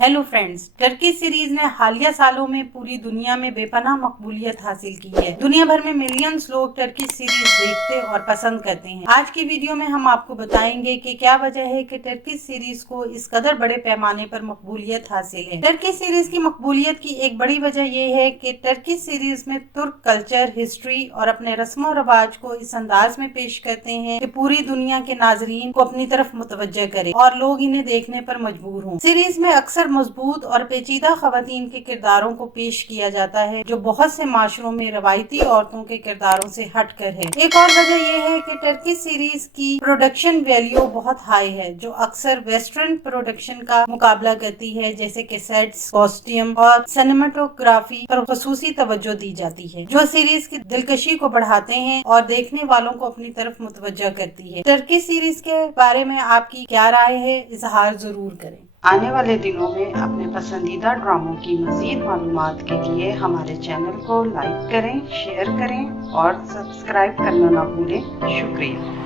Hello friends, Turkey series ने हालिया सालों में पूरी दुनिया में बेपनाह मकबूलियत हासिल की है। दुनिया भर में मिलियंस लोग टर्की सीरीज देखते और पसंद करते हैं। आज की वीडियो में हम आपको बताएंगे कि क्या वजह है कि टर्की सीरीज को इस कदर बड़े पैमाने पर मकबूलियत हासिल है। टर्की सीरीज की मकबूलियत की एक बड़ी वजह यह है कि टर्की सीरीज में तुर्क कल्चर, हिस्ट्री और अपने रस्मों रवाज को इस अंदाज में पेश करते हैं कि पूरी दुनिया के नाजरीन को अपनी तरफ मुतवज्जह करे और लोग इन्हें देखने पर मजबूर हों। सीरीज में अक्सर मजबूत और पेचीदा खवातीन के किरदारों को पेश किया जाता है जो बहुत से माशरों में रवायती औरतों के किरदारों से हटकर है। एक और वजह यह है कि टर्की सीरीज की प्रोडक्शन वैल्यू बहुत हाई है जो अक्सर वेस्टर्न प्रोडक्शन का मुकाबला करती है, जैसे कि सेट्स, कॉस्ट्यूम और सिनेमेटोग्राफी पर खुसूसी तवज्जो दी जाती है जो सीरीज की दिलकशी को बढ़ाते हैं और देखने वालों को अपनी तरफ मुतवज्जह करती है। टर्की सीरीज के बारे में आपकी क्या राय है, इजहार जरूर करें। आने वाले दिनों में अपने पसंदीदा ड्रामों की मज़ीद मालूमात के लिए हमारे चैनल को लाइक करें, शेयर करें और सब्सक्राइब करना ना भूलें। शुक्रिया।